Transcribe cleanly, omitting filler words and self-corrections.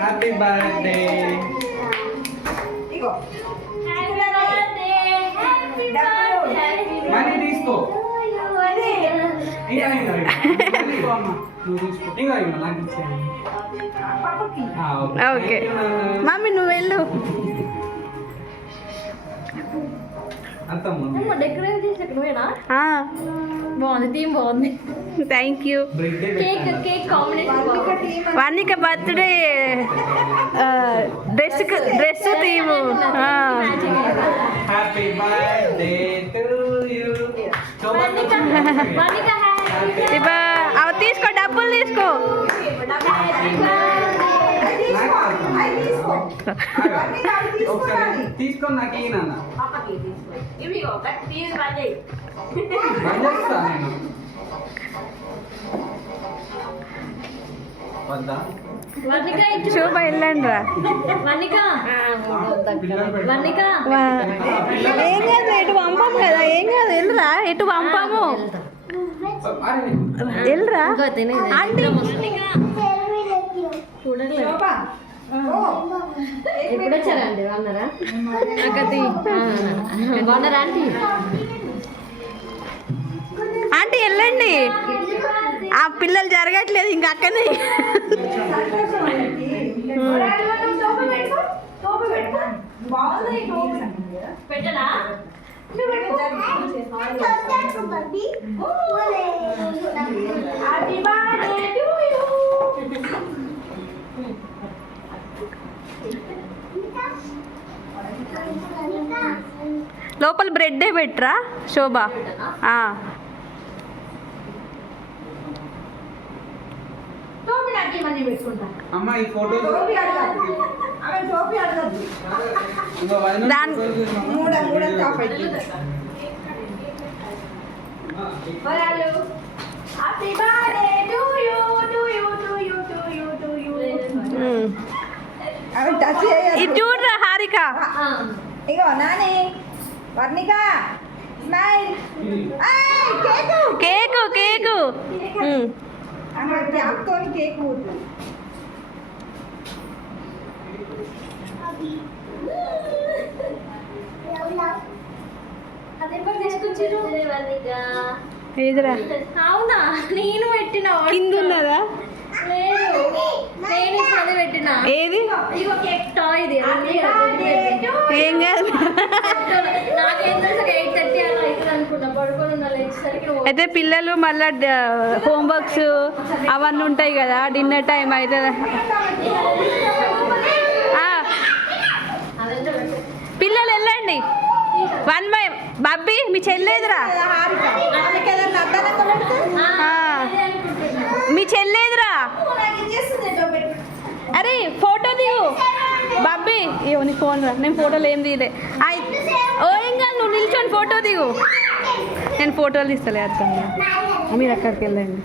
Happy birthday. Money తీసుకో. ఇంకా నాకు ఇచ్చేయండి. ఓకే మమ్మీ నువ్వు వెళ్ళు. డెకరేట్ చేసి బాగుంది, థీమ్ బాగుంది. Thank you. కేక్ కాంబినేషన్ వన్నిక birthday dress theme. Happy birthday to you. అవి తీసుకో, డబ్బులు తీసుకో. తీసుకో నాకు ఈయన వద్దా శోభ వెళ్ళండి రా. ఏం కాదు, ఎటు పంపాము కదా, ఏం కాదు, వెళ్ళరా, ఎటు పంపాము, వెళ్ళరా. ఆంటీ ఎప్పుడు వచ్చారండి? బాగున్నారా? బాగున్నారా ఆంటీ? ఆంటీ వెళ్ళండి, ఆ పిల్లలు జరగట్లేదు ఇంకా అక్కనే. పెట్టనా? లోపల బ్రెడ్డే పెట్టరా శోభ. అమ్మ ఈ ఫోటో ఇది చూడరా హారిక. ఇగో Nani Varnika smile. Cake cake క్యాప్తో కేక్ ఏదిరా అవునా? నేను పెట్టిన కింద ఉన్నదా? లేదు, నేను అది పెట్టిన. ఏది? ఇగో కేక్ టాయ్ ఇది. ఏం కాదు, నాకేం తెలుసు 8:30 అలా అవుతుంది అనుకున్నా. పడుకొని లేచేసరికి అయితే పిల్లలు మళ్ళా హోంవర్క్స్ అవన్నీ ఉంటాయి కదా, డిన్నర్ టైం అయితే. పిల్లలు వెళ్ళండి. వన్ బై బబ్బీ మీ చెల్లేదురా, మీ చెల్లేదురా. అరే ఫోటో దిగు బబ్బీ. ఇవో నీ ఫోన్ రా, నేను ఫోటోలు ఏం తీయలే. ఓ ఏం కాదు, నువ్వు నిల్చొని ఫోటో దిగు, నేను ఫోటోలు తీస్తలే. అర్థం మీరు అక్కడికి వెళ్ళండి.